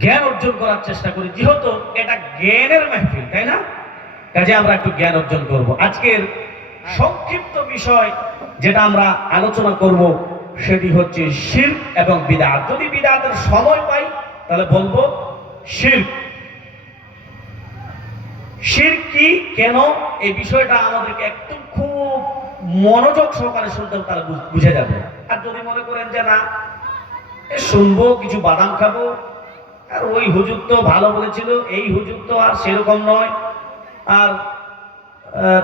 জ্ঞান অর্জন করার চেষ্টা করি। যেহেতু এটা জ্ঞানের মাহফিল, তাই না? কাজে আমরা একটু জ্ঞান অর্জন করব। আজকের সংক্ষিপ্ত বিষয় যেটা আমরা আলোচনা করব, সেটি হচ্ছে শির এবং বিদাত। যদি বিদাতের সময় পাই, তাহলে বলব শির। শির কি, কেন, এই বিষয়টা আমাদেরকে একটু খুব মনোযোগ সহকারে শুনতে তাহলে বুঝে যাবে। আর যদি মনে করেন যে না শুনব, কিছু বাদাম খাব আর ওই হুজুর তো ভালো বলেছিল, এই হুজুর তো আর সেরকম নয়। আর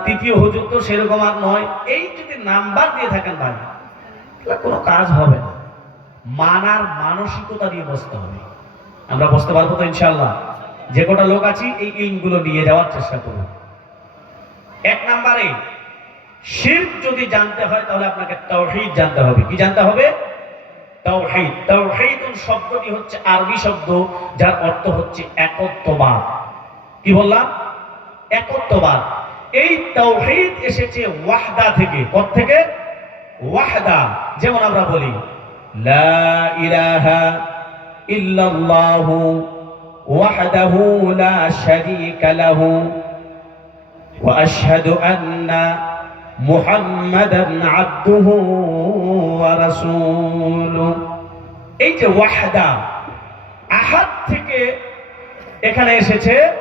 তৃতীয় হুজুর তো সেরকম আর নয়। এই যদি নাম্বার দিয়ে থাকেন ভাই, তাহলে কোনো কাজ হবে না। মানার মানসিকতা দিয়ে বসতে হবে। আমরা বসতে পারব তো ইনশাল্লাহ যে কটা লোক আছি, এই ইলমগুলো নিয়ে যাওয়ার চেষ্টা করব এক নাম্বারে, শির্ক যদি জানতে হয়, তাহলে আপনাকে তাওহীদ জানতে হবে। কি জানতে হবে? তাওহীদ। তাওহীদ শব্দটি হচ্ছে আরবি শব্দ, যার অর্থ হচ্ছে একত্ববাদ। কি বললাম? একত্ববাদ। এই তাওহীদ এসেছে ওয়াহদা থেকে। কোথ থেকে ওয়াহদা। যেমন আমরা বলি, লা ইলাহা ইল্লাল্লাহু ওয়াহদাহু লা শারীকা লাহু ওয়া আশহাদু আন্না মুহাম্মাদান আবদুহু ওয়া রাসূলুহু এই যে ওয়াহদা, আহাদ থেকে এখানে এসেছে,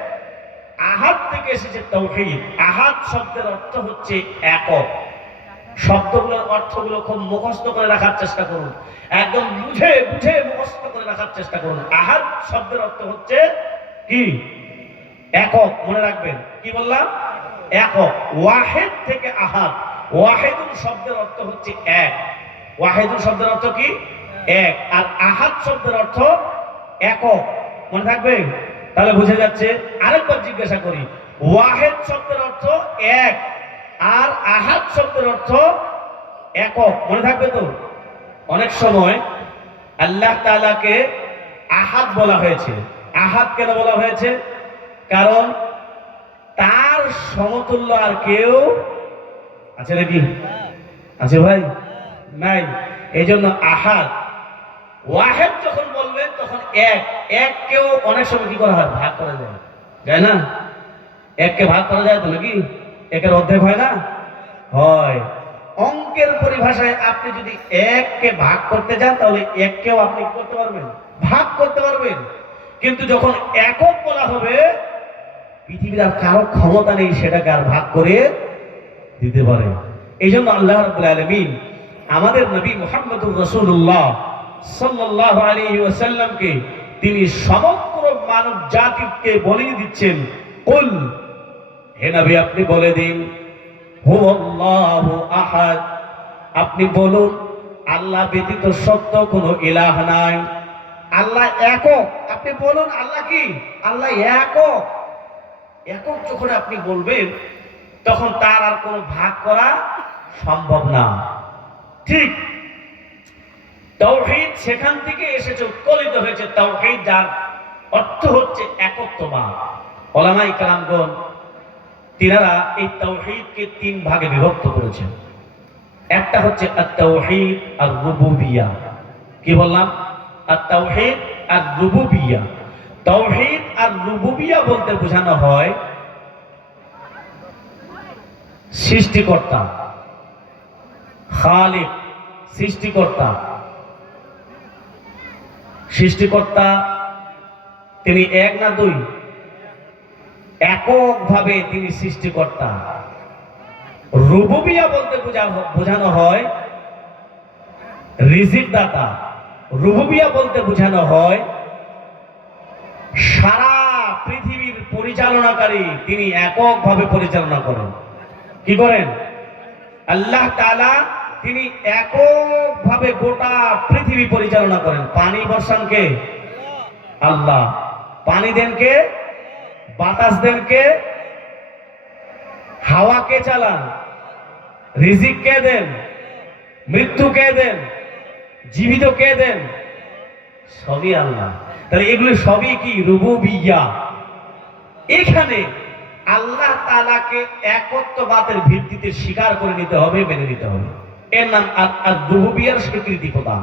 আহাদ থেকে এসেছে তৌহিদ। আহাদ শব্দের অর্থ হচ্ছে একক। শব্দগুলোর অর্থগুলো খুব মুখস্থ করে রাখার চেষ্টা করুন। একদম বুঝে বুঝে মুখস্থ করে রাখার চেষ্টা করুন। আহাদ শব্দের অর্থ হচ্ছে কি? একক, মনে রাখবেন। কি বললাম? একক, ওয়াহেদ থেকে আহাদ। ওয়াহেদুল শব্দের অর্থ হচ্ছে এক। ওয়াহেদুল শব্দের অর্থ কি? এক। আর আহাদ শব্দের অর্থ একক। মনে থাকবে? তাহলে বুঝে যাচ্ছে, আরেকবার জিজ্ঞাসা করি। ওয়াহেদ শব্দের অর্থ এক আর আহাদ শব্দের অর্থ একক। মনে থাকবে তো? অনেক সময় আল্লাহ তাআলাকে আহাদ বলা হয়েছে। আহাদ কেন বলা হয়েছে? কারণ সমতুল্য আর কেউ আছে নাকি? আছে ভাই? নাই। এই জন্য আহাদ। ওয়াহেদ যখন বলবেন তখন এক। এক কেউ অনেক সময় কি করা হয়? ভাগ করা যায়। যায় না? এককে ভাগ করা যায় তো নাকি? একের অর্ধেক হয় না? হয়। অঙ্কের পরিভাষায় আপনি যদি এককে ভাগ করতে যান, তাহলে এককেও আপনি করতে পারবেন। ভাগ করতে পারবেন। কিন্তু যখন একক বলা হবে পৃথিবীর আর কারও ক্ষমতা নেই সেটাকে আর ভাগ করে দিতে পারে। এই জন্য আল্লাহ আলামিন আমাদের নবী মুহাম্মদুর রসুল্লাহ সাল্লাল্লাহু আলাইহি ওয়াসাল্লামকে, তিনি সমগ্র মানব জাতিকে বলে দিচ্ছেন, কুল হে নবী, আপনি বলে দিন আহাদ আপনি বলুন, আল্লাহ ব্যতীত সত্য কোনো ইলাহ নাই আল্লাহ একক আপনি বলুন, আল্লাহ কি? আল্লাহ একক একক যখন আপনি বলবেন, তখন তার আর কোনো ভাগ করা সম্ভব না। ঠিক তৌহিদ সেখান থেকে এসেছে, উৎকলিত হয়েছে। তৌহিদ যার অর্থ হচ্ছে একত্ববাদ। ওলামাই কালামগণ, তিনারা এই তৌহিদকে তিন ভাগে বিভক্ত করেছেন। একটা হচ্ছে আত-তাওহীদ আর রুবুবিয়া কি বললাম? আত-তাওহীদ আর রুবুবিয়া তাওহীদ আর রুবুবিয়া বলতে বোঝানো হয় সৃষ্টিকর্তা। খালিক সৃষ্টিকর্তা। সৃষ্টিকর্তা তিনি এক না দুই? এককভাবে তিনি সৃষ্টিকর্তা। রুবুবিয়া বলতে বোঝা- বোঝানো হয় রিজিক দাতা রুবুবিয়া বলতে বোঝানো হয় সারা পৃথিবীর পরিচালনাকারী তিনি এককভাবে পরিচালনা করেন। কি করেন? আল্লাহ তাআলা তিনি এককভাবে গোটা পৃথিবী পরিচালনা করেন। পানি বর্ষান কে? আল্লাহ। পানি দেন কে? বাতাস দেন কে? হাওয়া কে চালান? রিজিক কে দেন? মৃত্যু কে দেন? জীবিত কে দেন? সবই আল্লাহ। তাহলে এগুলো সবই কি? রুবুবিয়া। এখানে আল্লাহ তাআলাকে একত্ববাদের ভিত্তিতে স্বীকার করে নিতে হবে, মেনে নিতে হবে। এর নাম আর রুবুবিয়ার স্বীকৃতি প্রদান।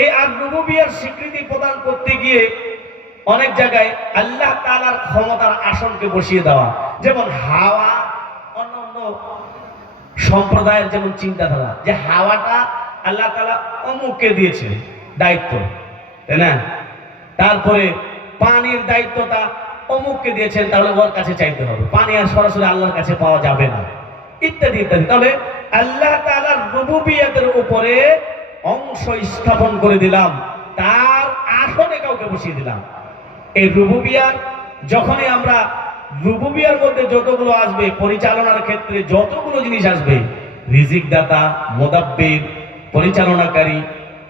এই আর স্বীকৃতি প্রদান করতে গিয়ে অনেক জায়গায় আল্লাহ তালার ক্ষমতার আসনকে বসিয়ে দেওয়া। যেমন হাওয়া অন্য অন্য সম্প্রদায়ের যেমন চিন্তাধারা, যে হাওয়াটা আল্লাহ তালা অমুককে দিয়েছে, দায়িত্ব। তাই না? তারপরে পানির দায়িত্বটা অমুককে দিয়েছেন, তাহলে ওর কাছে চাইতে হবে। পানি আর সরাসরি আল্লাহর কাছে পাওয়া যাবে না। ইত্যাদি ইত্যাদি। তাহলে আল্লাহ তাআলার রুবুবিয়াতের উপরে অংশ স্থাপন করে দিলাম, তার আসনে কাউকে বসিয়ে দিলাম। এই রুবুবিয়ার, যখনই আমরা রুবুবিয়ার মধ্যে যতগুলো আসবে, পরিচালনার ক্ষেত্রে যতগুলো জিনিস আসবে রিজিক দাতা মোদাব্বির, পরিচালনাকারী,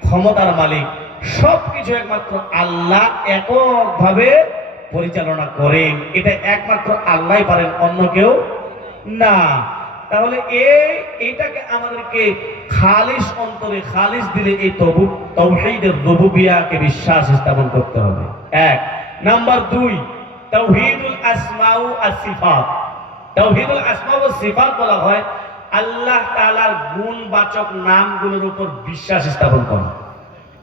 ক্ষমতার মালিক সবকিছু একমাত্র আল্লাহ এককভাবে পরিচালনা করেন। এটা একমাত্র আল্লাহই পারেন, অন্য কেউ না। তাহলে এই, এটাকে আমাদেরকে খালিস অন্তরে খালিস দিলে এই তবু তৌহিদের রুবুবিয়াকে বিশ্বাস স্থাপন করতে হবে। এক। নাম্বার দুই তাওহীদুল আসমাউ আস সিফাত। তাওহীদুল আসমাউ সিফাত বলা হয় আল্লাহ তাআলার গুণবাচক নামগুলোর উপর বিশ্বাস স্থাপন করা।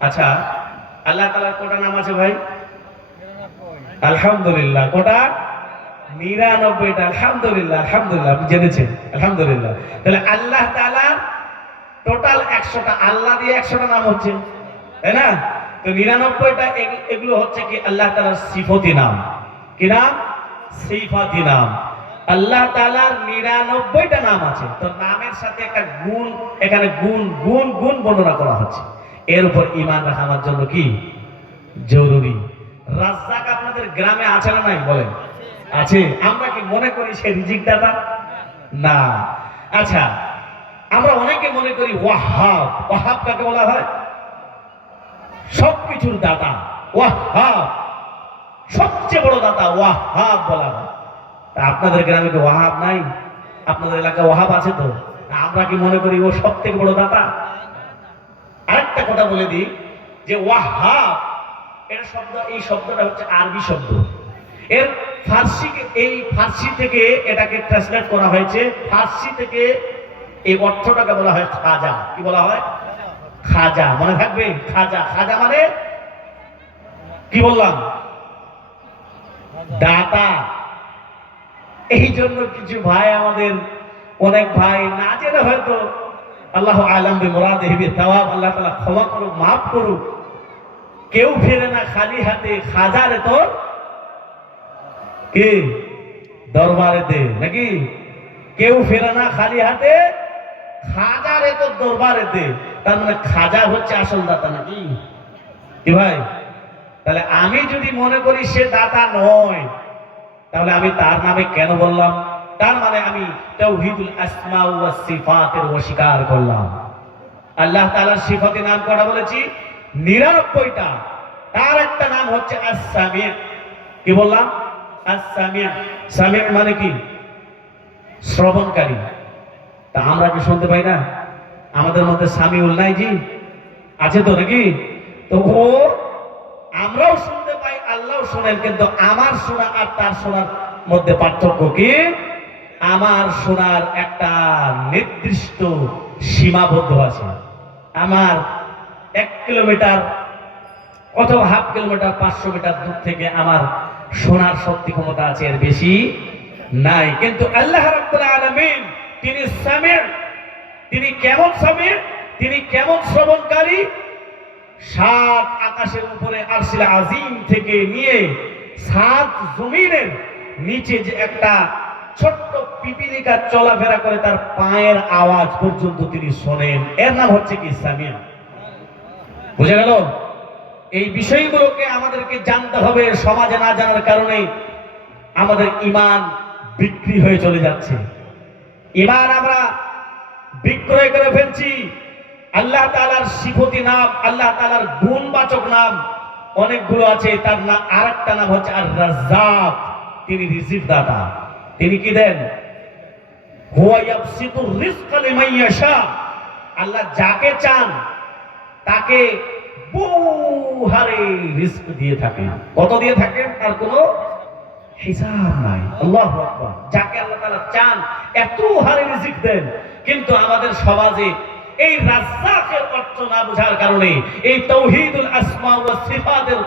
আচ্ছা আল্লাহ তাআলার কটা নাম আছে ভাই? আলহামদুলিল্লাহ, কটা? নিরানব্বইটা, আলহামদুলিল্লাহ আলহামদুলিল্লাহ, আপনি জেনেছেন, আলহামদুলিল্লাহ। তাহলে আল্লাহ তাআলা টোটাল একশোটা, আল্লাহ দিয়ে একশোটা নাম হচ্ছে, তাই না? তো নিরানব্বইটা এগ- এগুলো হচ্ছে কি আল্লাহ তাআলার সিফতি নাম। কি নাম? সিফাতি নাম। আল্লাহ তাআলার নিরানব্বইটা নাম আছে। তো নামের সাথে একটা গুণ, এখানে গুণ গুণ গুণ বর্ণনা করা হচ্ছে। এর উপর ইমান রাখা আমার জন্য কি? জরুরি। রাজ্জাক আপনাদের গ্রামে আছে না নাই? বলেন। আছে। আমরা কি মনে করি সে রিজিক দাতা? না। আচ্ছা আমরা অনেকে মনে করি ওয়াহাব। ওয়াহাব কাকে বলা হয়? সবকিছুর দাতা। ওয়াহাব। সবচেয়ে বড় দাতা ওয়াহাব বলা হয়। তা আপনাদের গ্রামে কি ওয়াহাব নাই? আপনাদের এলাকায় ওয়াহাব আছে তো? আমরা কি মনে করি ও সব থেকে বড় দাতা? কথা বলে দিই যে ওয়াহাব এর শব্দ, এই শব্দটা হচ্ছে আরবি শব্দ। এর ফার্সি এই ফার্সি থেকে এটাকে ট্রান্সলেট করা হয়েছে, ফার্সি থেকে এই অর্থটাকে বলা হয় খাজা। কি বলা হয়? খাজা। মনে থাকবে? খাজা। খাজা মানে? কি বললাম? দাতা। এই জন্য কিছু ভাই আমাদের, অনেক ভাই না জেনে হয়তো আল্লাহ আলম বি মোরাদ হিবি তাওয়াব আল্লাহ তাআলা ক্ষমা করুক, মাফ করুক। কেউ ফেরে না খালি হাতে, খাজারে তোর কি? দরবারেতে নাকি? কেউ ফেরে না খালি হাতে, খাজারে তোর দরবারেতে তার মানে খাজা হচ্ছে আসল দাতা নাকি? কি ভাই? তাহলে আমি যদি মনে করি সে দাতা নয়, তাহলে আমি তার নামে কেন বললাম? তার মানে আমি তাওহীদুল আসমা ওয়াস সিফাতের অস্বীকার করলাম। আল্লাহ তাআলার সিফাতের নাম কটা বলেছি? নিরানব্বইটা। তার একটা নাম হচ্ছে আস-সামি কি বললাম? আস-সামি সামি মানে কি? শ্রবণকারী। তা আমরা কি শুনতে পাই না? আমাদের মধ্যে সামিউল নাই জি? আছে তো নাকি? তো ও, আমরাও শুনতে পাই, আল্লাহও শোনেন, কিন্তু আমার শোনা আর তার শোনার মধ্যে পার্থক্য কি? আমার শোনার একটা নির্দিষ্ট সীমাবদ্ধ আছে। আমার এক কিলোমিটার অথবা হাফ কিলোমিটার, পাঁচশো মিটার দূর থেকে আমার শোনার শক্তি ক্ষমতা আছে, এর বেশি নাই। কিন্তু আল্লাহ রাব্বুল তিনি সামির। তিনি কেমন সামির? তিনি কেমন শ্রবণকারী? সাত আকাশের উপরে আরশিল আজিম থেকে নিয়ে সাত জমিনের নিচে যে একটা ছোট্ট পিপিলিকা চলাফেরা করে তার পায়ের আওয়াজ পর্যন্ত তিনি শোনেন। এর নাম হচ্ছে কি, সামিয়া? বুঝে গেল? এই বিষয়গুলোকে আমাদেরকে জানতে হবে, সমাজে না জানার কারণে আমাদের ইমান বিক্রি হয়ে চলে যাচ্ছে। ইমান আমরা বিক্রয় করে ফেলছি। আল্লাহ তাআলার সিফতি নাম, আল্লাহ তাআলার গুণবাচক নাম অনেকগুলো আছে। তার নাম আরেকটা নাম হচ্ছে আর রাজ্জাক তিনি রিজিক দাতা তিনি কি দেন হুয়া ইয়াবসিতু রিজকা লিমান ইয়াশা আল্লাহ যাকে চান, তাকে রিস্ক দিয়ে কত দিয়ে তার কোনো হিসাব নাই। আল্লাহু যাকে আল্লাহ তাআলা চান, এত হারে রিজিক দেন। কিন্তু আমাদের সমাজে এই রাজ্জাকের অর্থ না বোঝার কারণে এই তৌহিদুল আসমা ও সিফাতের